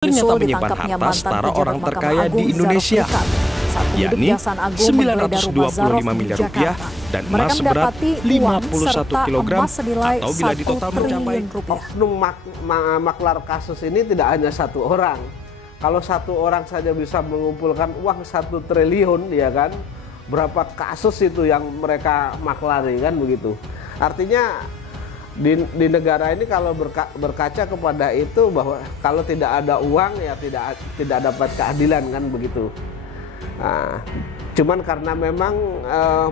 ternyata menyimpan harta setara orang terkaya di Indonesia, yakni 925 miliar rupiah dan emas seberat 51 kilogram atau bila ditotal mencapai. Oknum maklar kasus ini tidak hanya satu orang. Kalau satu orang saja bisa mengumpulkan uang 1 triliun, ya kan? Berapa kasus itu yang mereka maklari, kan begitu. Artinya di negara ini kalau berkaca kepada itu, bahwa kalau tidak ada uang ya tidak dapat keadilan, kan begitu. Nah, cuman karena memang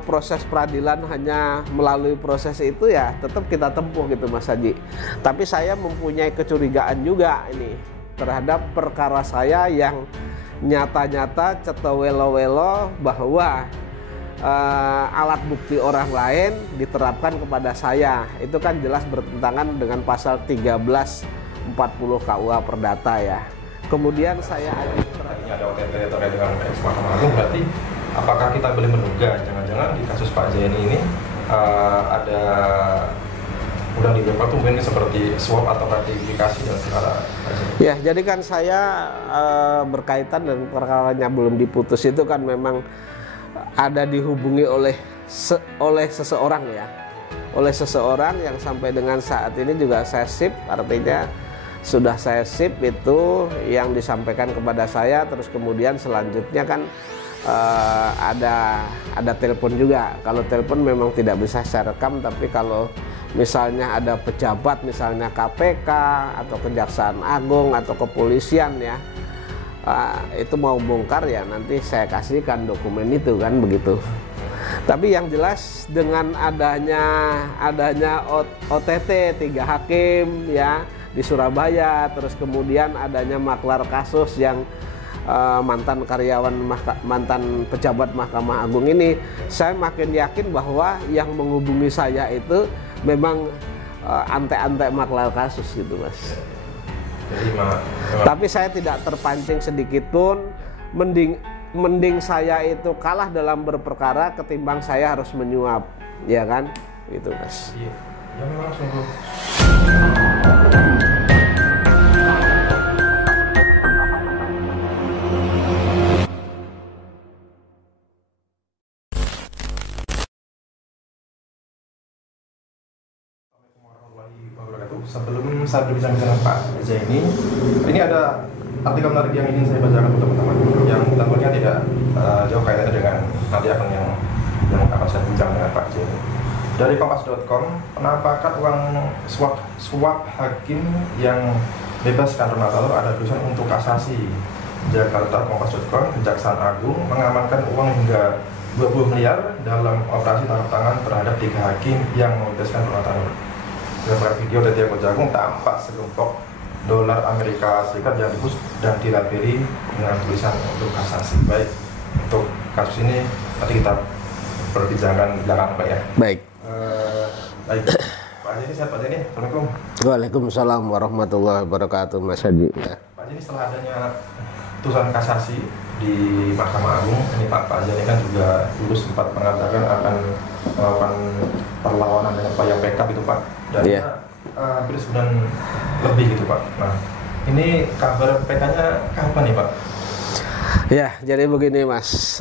proses peradilan hanya melalui proses itu, ya tetap kita tempuh gitu, Mas Haji. Tapi saya mempunyai kecurigaan juga ini terhadap perkara saya yang nyata-nyata cetowelo-welo bahwa alat bukti orang lain diterapkan kepada saya. Itu kan jelas bertentangan dengan pasal 1340 KUA Perdata, ya. Kemudian saya ini ada OTT terkait dengan ex Mahkamah Agung, berarti apakah kita boleh menduga jangan-jangan di kasus Pak Zaini ini ada udah di beberapa tuh mungkin seperti suap atau gratifikasi dan perkara. Ya, jadi kan saya berkaitan dan perkaranya belum diputus itu kan memang ada dihubungi oleh seseorang, ya, oleh seseorang yang sampai dengan saat ini juga saya sip, artinya sudah saya sip itu yang disampaikan kepada saya. Terus kemudian selanjutnya kan ada telepon juga. Kalau telepon memang tidak bisa saya rekam, tapi kalau misalnya ada pejabat, misalnya KPK atau Kejaksaan Agung atau kepolisian, ya, itu mau bongkar, ya nanti saya kasihkan dokumen itu, kan begitu. Tapi yang jelas dengan adanya OTT 3 hakim, ya, di Surabaya, terus kemudian adanya maklar kasus yang mantan karyawan mantan pejabat Mahkamah Agung ini, saya makin yakin bahwa yang menghubungi saya itu memang ante-ante maklar kasus gitu, Mas. Jadi, tapi saya tidak terpancing sedikit pun. Mending saya itu kalah dalam berperkara ketimbang saya harus menyuap, ya kan, gitu, Mas. Iya, ya memang sungguh. Sebelum saya berbicara dengan Pak Zaini, ini ada artikel menarik yang ingin saya bacakan untuk teman-teman, yang tentunya tidak jauh kaitannya dengan nanti akan yang akan saya bincang dengan Pak Zaini. Dari kompas.com, penampakan uang suap hakim yang bebas karena tahu ada tulisan untuk kasasi. Jakarta, kompas.com, Kejaksaan Agung mengamankan uang hingga 20 miliar dalam operasi tangkap tangan terhadap 3 hakim yang membebaskan Ronatanur. Dalam video dari Kejagung tampak segelombok dolar Amerika Serikat yang dihapus dan dilabeli dengan tulisan untuk kasasi. Baik, untuk kasus ini nanti kita perbincangan belakang, Pak, ya. Baik. Baik. Pak Zaini, sehat Pak Zaini? Assalamualaikum. Waalaikumsalam warahmatullahi wabarakatuh, Mas Haji. Pak Zaini, setelah adanya putusan kasasi di Mahkamah Agung, ini Pak Zaini kan juga dulu sempat mengatakan akan melakukan perlawanan dengan upaya PK gitu, Pak. Dan hampir sebulan lebih gitu, Pak. Nah, ini kabar PK-nya kapan nih, Pak? Ya, jadi begini, Mas.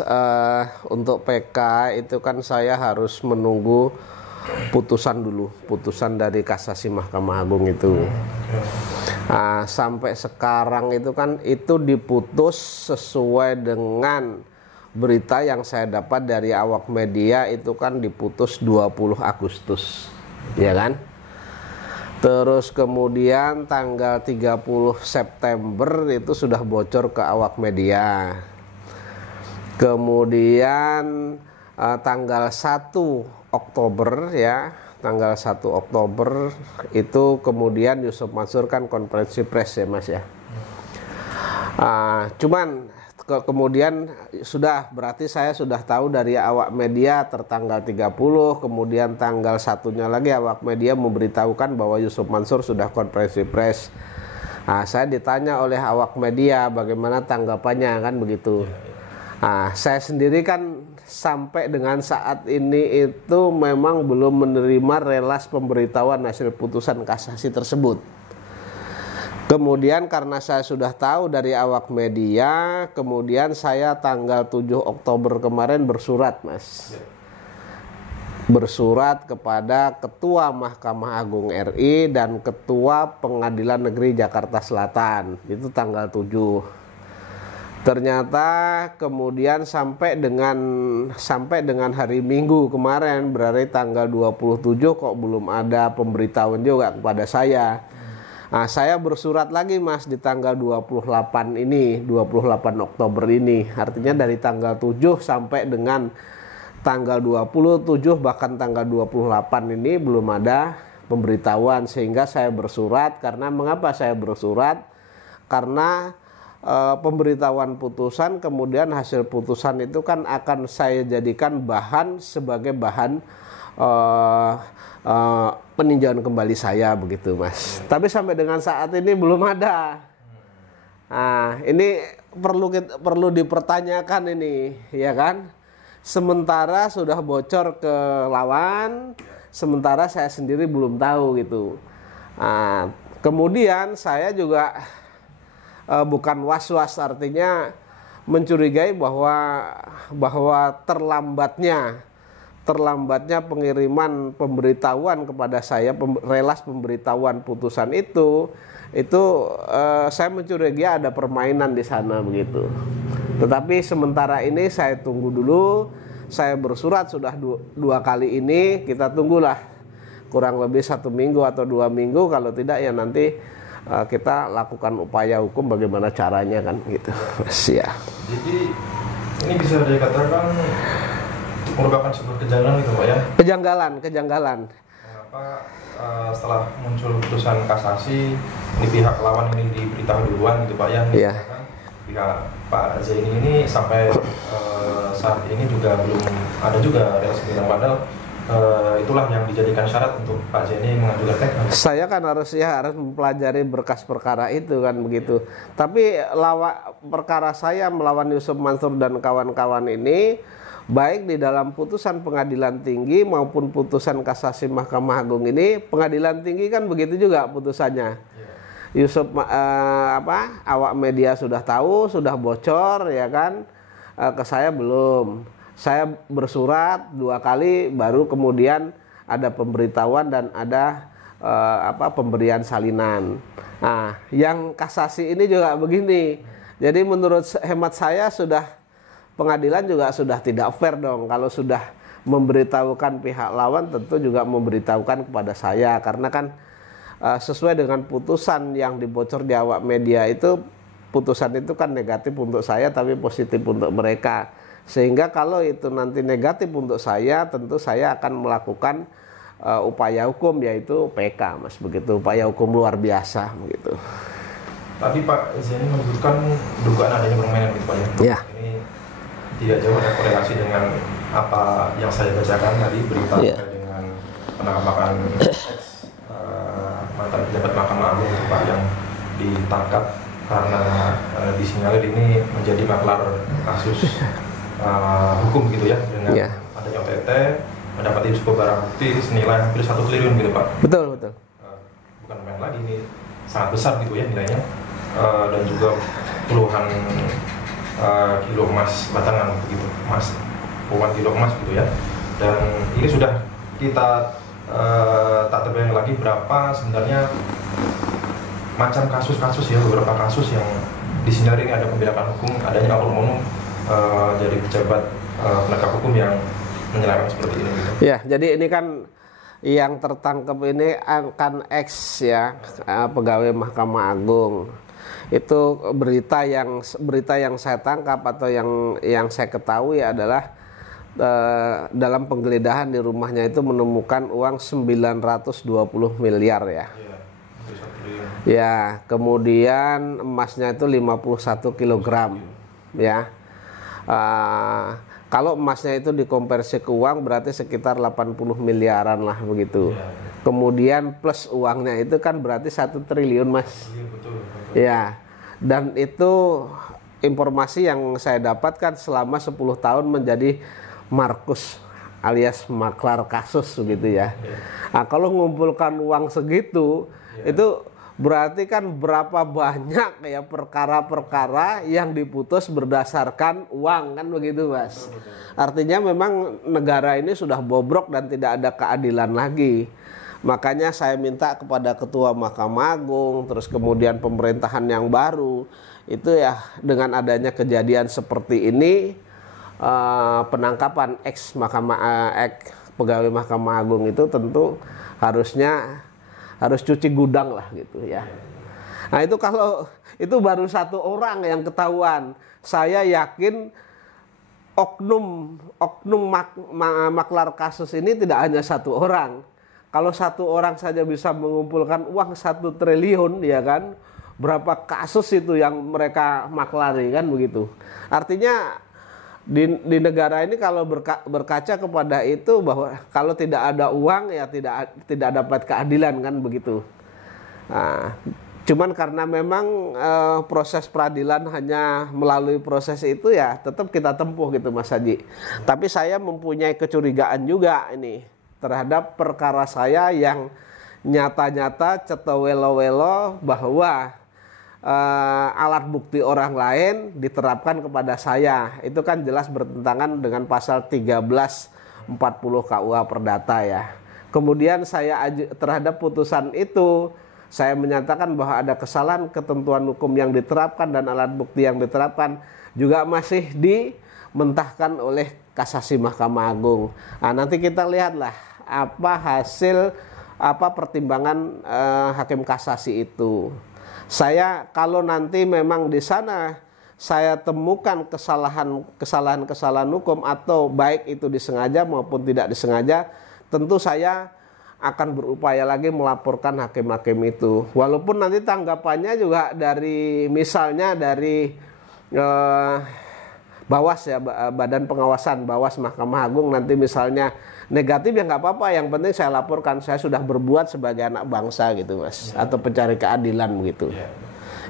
Untuk PK itu kan saya harus menunggu putusan dulu, putusan dari kasasi Mahkamah Agung itu. Nah, sampai sekarang itu kan itu diputus sesuai dengan berita yang saya dapat dari awak media, itu kan diputus 20 Agustus, ya kan? Terus kemudian tanggal 30 September itu sudah bocor ke awak media. Kemudian tanggal 1 Oktober, ya, tanggal 1 Oktober itu kemudian Yusuf Mansur kan konferensi pers, ya, Mas, ya. Cuman kemudian sudah, berarti saya sudah tahu dari awak media tertanggal 30, kemudian tanggal 1-nya lagi awak media memberitahukan bahwa Yusuf Mansur sudah konferensi pers. Nah, saya ditanya oleh awak media bagaimana tanggapannya, kan begitu. Nah, saya sendiri kan sampai dengan saat ini itu memang belum menerima relas pemberitahuan hasil putusan kasasi tersebut. Kemudian karena saya sudah tahu dari awak media, kemudian saya tanggal 7 Oktober kemarin bersurat, Mas. Bersurat kepada Ketua Mahkamah Agung RI dan Ketua Pengadilan Negeri Jakarta Selatan. Itu tanggal 7. Ternyata kemudian sampai dengan hari Minggu kemarin, berarti tanggal 27 kok belum ada pemberitahuan juga kepada saya. Nah, saya bersurat lagi, Mas, di tanggal 28 ini, 28 Oktober ini. Artinya dari tanggal 7 sampai dengan tanggal 27 bahkan tanggal 28 ini belum ada pemberitahuan, sehingga saya bersurat. Karena mengapa saya bersurat? Karena pemberitahuan putusan, kemudian hasil putusan itu kan akan saya jadikan sebagai bahan peninjauan kembali saya, begitu, Mas. Tapi sampai dengan saat ini belum ada. Nah, ini perlu dipertanyakan ini, ya kan? Sementara sudah bocor ke lawan, sementara saya sendiri belum tahu gitu. Nah, kemudian saya juga bukan was-was, artinya mencurigai bahwa terlambatnya pengiriman pemberitahuan kepada saya, relas pemberitahuan putusan itu saya mencurigai ada permainan di sana, begitu. Tetapi sementara ini saya tunggu dulu. Saya bersurat sudah dua kali ini, kita tunggulah kurang lebih 1 minggu atau 2 minggu. Kalau tidak ya nanti kita lakukan upaya hukum bagaimana caranya, kan gitu. Ya. Jadi ini bisa dikatakan merupakan sebuah kejanggalan gitu, Pak, ya? Kejanggalan. Mengapa setelah muncul putusan kasasi di pihak lawan ini diberitahu duluan gitu, Pak, ya? Iya. Pihak Pak Zaini ini sampai saat ini juga belum ada juga relas pemberitahuan, padahal itulah yang dijadikan syarat untuk Pak Zaini mengajukan PK. Saya kan harus mempelajari berkas perkara itu, kan begitu. Tapi perkara saya melawan Yusuf Mansur dan kawan-kawan ini, baik di dalam putusan pengadilan tinggi maupun putusan kasasi Mahkamah Agung ini, pengadilan tinggi kan begitu juga putusannya. Yusuf awak media sudah tahu, sudah bocor, ya kan, ke saya belum. Saya bersurat 2 kali, baru kemudian ada pemberitahuan dan ada pemberian salinan. Nah, yang kasasi ini juga begini. Jadi menurut hemat saya pengadilan juga sudah tidak fair dong. Kalau sudah memberitahukan pihak lawan, tentu juga memberitahukan kepada saya. Karena kan sesuai dengan putusan yang dibocor di awak media itu, putusan itu kan negatif untuk saya tapi positif untuk mereka. Sehingga kalau itu nanti negatif untuk saya, tentu saya akan melakukan upaya hukum, yaitu PK, Mas, begitu, upaya hukum luar biasa, begitu. Tadi Pak Zaini menyebutkan dugaan adanya permainan gitu, Pak, ya? Ya. Ini tidak jauh ada korelasi dengan apa yang saya bacakan tadi, berita dengan penangkapan mantan pejabat Mahkamah Agung, Pak, yang ditangkap karena disinyalir ini menjadi maklar kasus hukum gitu ya, dengan adanya OTT, mendapati sebuah barang bukti senilai hampir 1 triliun gitu, Pak. Betul. Bukan main lagi, ini sangat besar gitu ya nilainya, dan juga puluhan kilo emas batangan begitu, puluhan kilo emas gitu ya. Dan ini sudah kita tak terbayang lagi berapa sebenarnya macam kasus-kasus ya, beberapa kasus yang disinyalir ada pembelaan hukum, adanya oknum dari pejabat penegak hukum yang menyelewengkan seperti ini gitu. Ya, jadi ini kan yang tertangkap ini kan ya, pegawai Mahkamah Agung. Itu berita yang saya tangkap atau yang saya ketahui adalah dalam penggeledahan di rumahnya itu menemukan uang 920 miliar ya. Ya, kemudian emasnya itu 51 kg ya. Kalau emasnya itu dikonversi ke uang berarti sekitar 80 miliaran lah begitu. Kemudian plus uangnya itu kan berarti 1 triliun, Mas. Ya, dan itu informasi yang saya dapatkan selama 10 tahun menjadi Markus alias maklar kasus begitu ya. Nah, kalau mengumpulkan uang segitu itu Berarti kan berapa banyak ya perkara-perkara yang diputus berdasarkan uang, kan begitu Mas. Artinya memang negara ini sudah bobrok dan tidak ada keadilan lagi. Makanya saya minta kepada Ketua Mahkamah Agung, terus kemudian pemerintahan yang baru, itu ya dengan adanya kejadian seperti ini, penangkapan pegawai Mahkamah Agung itu tentu harus cuci gudang lah gitu ya. Nah itu kalau itu baru satu orang yang ketahuan, saya yakin oknum maklar kasus ini tidak hanya satu orang. Kalau satu orang saja bisa mengumpulkan uang 1 triliun, ya kan, berapa kasus itu yang mereka maklari, kan begitu. Artinya di negara ini kalau berkaca kepada itu, bahwa kalau tidak ada uang ya tidak dapat keadilan, kan begitu. Nah, cuman karena memang proses peradilan hanya melalui proses itu, ya tetap kita tempuh gitu Mas Haji. Tapi saya mempunyai kecurigaan juga ini terhadap perkara saya yang nyata-nyata cetowelo-welo bahwa alat bukti orang lain diterapkan kepada saya. Itu kan jelas bertentangan dengan pasal 1340 KUH Perdata ya. Kemudian saya terhadap putusan itu saya menyatakan bahwa ada kesalahan ketentuan hukum yang diterapkan dan alat bukti yang diterapkan juga masih dimentahkan oleh kasasi Mahkamah Agung. Nah, nanti kita lihatlah apa pertimbangan hakim kasasi itu. Kalau nanti memang di sana saya temukan kesalahan hukum atau baik itu disengaja maupun tidak disengaja, tentu saya akan berupaya lagi melaporkan hakim-hakim itu. Walaupun nanti tanggapannya juga misalnya dari Bawas ya, Badan Pengawasan Bawas Mahkamah Agung, nanti misalnya negatif ya nggak apa-apa, yang penting saya laporkan saya sudah berbuat sebagai anak bangsa gitu Mas, atau pencari keadilan begitu.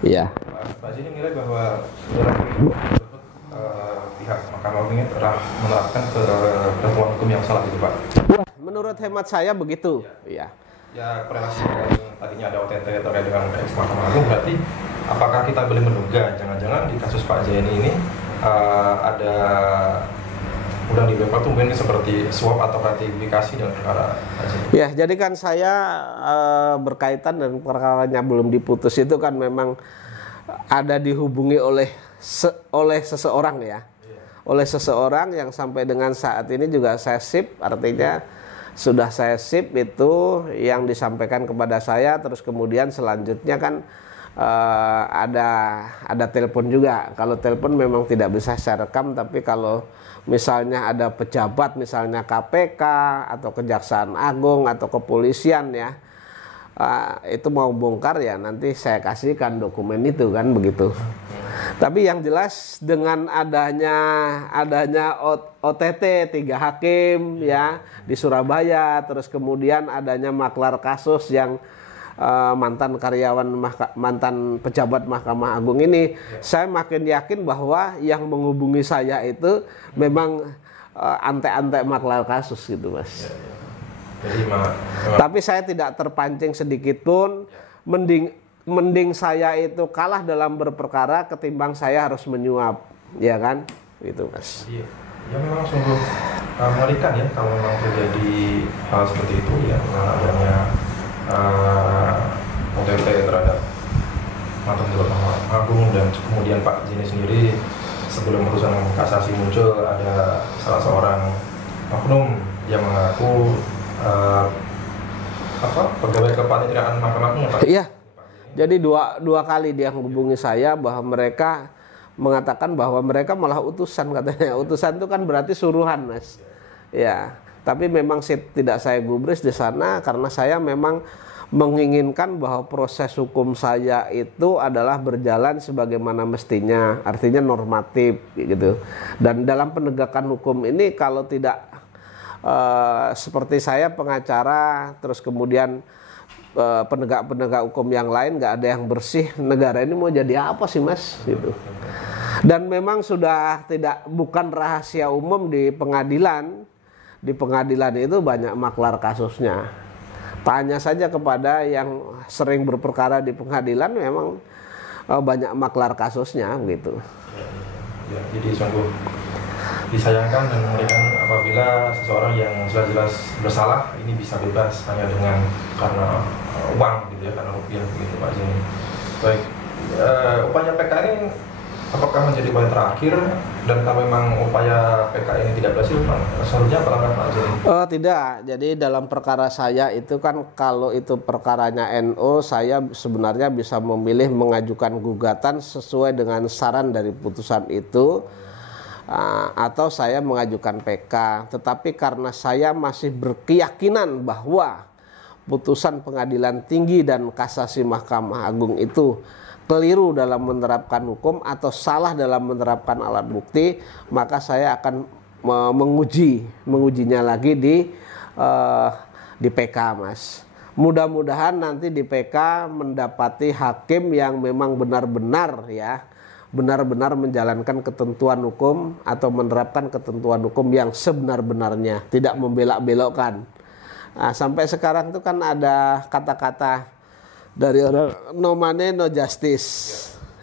Iya. Pak Zini menilai bahwa pihak Mahkamah Agung ini telah menerapkan ketentuan hukum yang salah itu Pak. Menurut hemat saya begitu. Iya. Ya, korelasi dengan tadinya ada OTT terkait dengan ex Mahkamah Agung, berarti apakah kita boleh menduga jangan-jangan di kasus Pak Zaini ini ada udah dilakukan tuh mungkin seperti suap atau gratifikasi dengan perkara Zaini? Ya, jadi kan saya berkaitan dan perkaranya belum diputus itu kan memang ada dihubungi oleh seseorang ya. Oleh seseorang yang sampai dengan saat ini juga saya sip, artinya sudah saya sip itu yang disampaikan kepada saya. Terus kemudian selanjutnya kan ada telepon juga. Kalau telepon memang tidak bisa saya rekam, tapi kalau misalnya ada pejabat, misalnya KPK atau Kejaksaan Agung atau kepolisian ya, itu mau bongkar ya nanti saya kasihkan dokumen itu, kan begitu. Tapi yang jelas dengan adanya OTT 3 hakim ya di Surabaya, terus kemudian adanya maklar kasus yang mantan pejabat Mahkamah Agung ini, saya makin yakin bahwa yang menghubungi saya itu memang antek-antek maklar kasus gitu Mas. Jadi, tapi saya tidak terpancing sedikit pun. Mending saya itu kalah dalam berperkara ketimbang saya harus menyuap, ya kan? Itu Mas. Iya. Ya memang sungguh mengerikan ya kalau memang terjadi hal seperti itu ya, adanya OTT terhadap mantan pejabat Mahkamah Agung, dan kemudian Pak Zini sendiri sebelum putusan kasasi muncul ada salah seorang oknum yang mengaku pegawai kepanitiaan Mahkamah Agung. Iya. Jadi dua kali dia menghubungi saya bahwa mereka mengatakan bahwa mereka malah utusan, katanya. Utusan itu kan berarti suruhan Mas. Ya. Tapi memang tidak saya gubris di sana karena saya memang menginginkan bahwa proses hukum saya itu adalah berjalan sebagaimana mestinya, artinya normatif gitu. Dan dalam penegakan hukum ini kalau tidak seperti saya pengacara, terus kemudian penegak-penegak hukum yang lain nggak ada yang bersih, negara ini mau jadi apa sih Mas gitu. Dan memang sudah bukan rahasia umum di pengadilan. Di pengadilan itu banyak maklar kasusnya. Tanya saja kepada yang sering berperkara di pengadilan, memang banyak maklar kasusnya begitu. Ya, jadi sungguh disayangkan dan mengerikan apabila seseorang yang jelas-jelas bersalah ini bisa bebas hanya dengan karena uang gitu ya, karena rupiah begitu Pak Zaini. Baik, upaya PK ini apakah menjadi upaya terakhir, dan kalau memang upaya PK ini tidak berhasil, selanjutnya apa langkah Pak Zaini? Tidak, jadi dalam perkara saya itu kan, kalau itu perkaranya NO, saya sebenarnya bisa memilih mengajukan gugatan sesuai dengan saran dari putusan itu, atau saya mengajukan PK. Tetapi karena saya masih berkeyakinan bahwa putusan Pengadilan Tinggi dan Kasasi Mahkamah Agung itu keliru dalam menerapkan hukum atau salah dalam menerapkan alat bukti, maka saya akan mengujinya lagi di PK, Mas. Mudah-mudahan nanti di PK mendapati hakim yang memang benar-benar menjalankan ketentuan hukum atau menerapkan ketentuan hukum yang sebenar-benarnya, tidak membelak-belokkan. Nah, sampai sekarang itu kan ada kata-kata dari orang, no money no justice,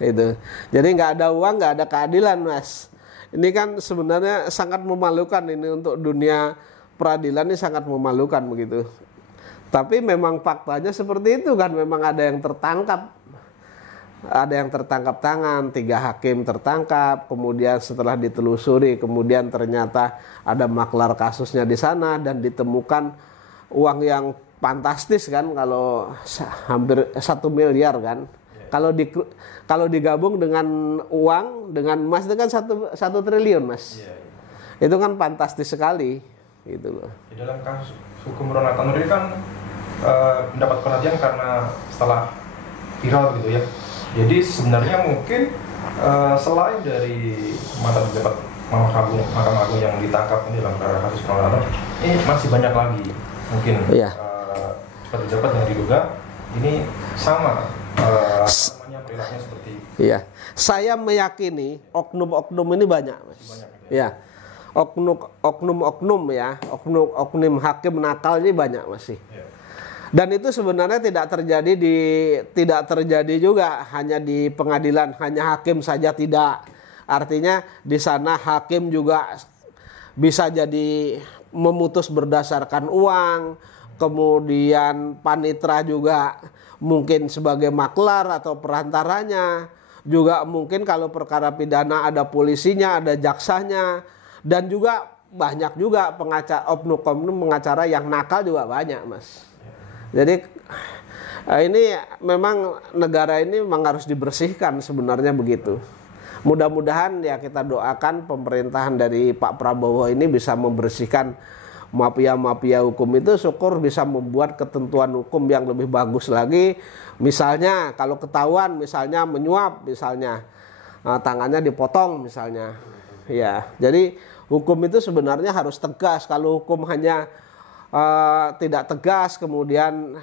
itu. Jadi nggak ada uang, nggak ada keadilan, Mas. Ini kan sebenarnya sangat memalukan, ini untuk dunia peradilan ini sangat memalukan begitu. Tapi memang faktanya seperti itu kan, memang ada yang tertangkap. Ada yang tertangkap tangan, 3 hakim tertangkap, kemudian setelah ditelusuri, kemudian ternyata ada maklar kasusnya di sana dan ditemukan uang yang fantastis kan, kalau hampir 1 miliar kan. Kalau digabung dengan uang, dengan emas itu kan 1 triliun, Mas. Itu kan fantastis sekali, gitu loh. Di dalam kasus hukum Ronald Tanur ini kan mendapat perhatian karena setelah viral gitu ya. Jadi sebenarnya mungkin selain dari mantan pejabat Mahkamah Agung yang ditangkap ini dalam kasus Ronald Tanur, ini masih banyak lagi mungkin pejabat yang diduga ini sama perilakunya seperti. Iya, saya meyakini oknum-oknum ini banyak, Mas. Banyak, ya. Oknum hakim nakal ini banyak masih. Ya. Dan itu sebenarnya tidak terjadi juga hanya di pengadilan, hanya hakim saja tidak. Artinya di sana hakim juga bisa jadi memutus berdasarkan uang, kemudian panitra juga mungkin sebagai maklar atau perantaranya, juga mungkin kalau perkara pidana ada polisinya, ada jaksanya, dan juga banyak juga oknum pengacara yang nakal juga banyak, Mas. Jadi ini memang negara ini memang harus dibersihkan sebenarnya begitu. Mudah-mudahan ya kita doakan pemerintahan dari Pak Prabowo ini bisa membersihkan mafia-mafia hukum itu, syukur bisa membuat ketentuan hukum yang lebih bagus lagi. Misalnya kalau ketahuan misalnya menyuap, misalnya tangannya dipotong misalnya. Ya, jadi hukum itu sebenarnya harus tegas. Kalau hukum hanya tidak tegas, kemudian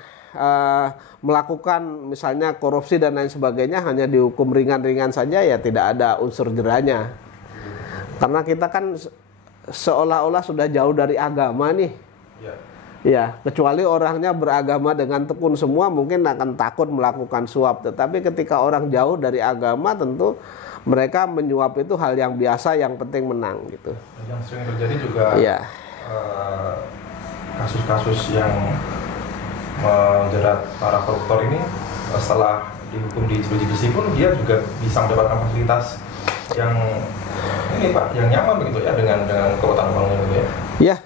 melakukan misalnya korupsi dan lain sebagainya, hanya dihukum ringan-ringan saja, ya tidak ada unsur jerahnya. Karena kita kan seolah-olah sudah jauh dari agama nih. Ya, kecuali orangnya beragama dengan tekun semua, mungkin akan takut melakukan suap. Tetapi ketika orang jauh dari agama, tentu mereka menyuap itu hal yang biasa, yang penting menang gitu. Yang sering terjadi juga kasus-kasus yang menjerat para koruptor ini, setelah dihukum di jurisdiksi pun dia juga bisa mendapatkan fasilitas yang ini Pak, yang nyaman begitu ya dengan kekuatan uangnya gitu ya. Ya,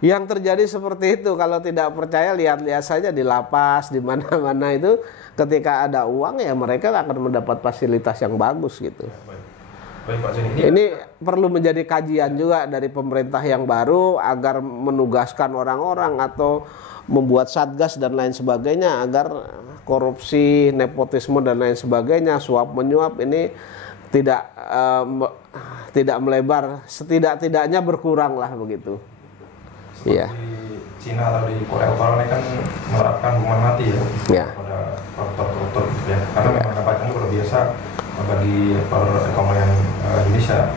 yang terjadi seperti itu. Kalau tidak percaya, lihat-lihat saja di lapas, di mana-mana itu ketika ada uang ya mereka akan mendapat fasilitas yang bagus gitu. Baik, Pak Zaini. Ini perlu menjadi kajian juga dari pemerintah yang baru agar menugaskan orang-orang atau membuat satgas dan lain sebagainya agar korupsi, nepotisme dan lain sebagainya, suap menyuap ini tidak melebar, setidak-tidaknya berkurang lah begitu. Iya. Di Cina atau di Korea Utara ini kan menerapkan hukuman mati ya pada koruptor gitu ya, karena memang dampaknya luar biasa bagi perekonomian Indonesia.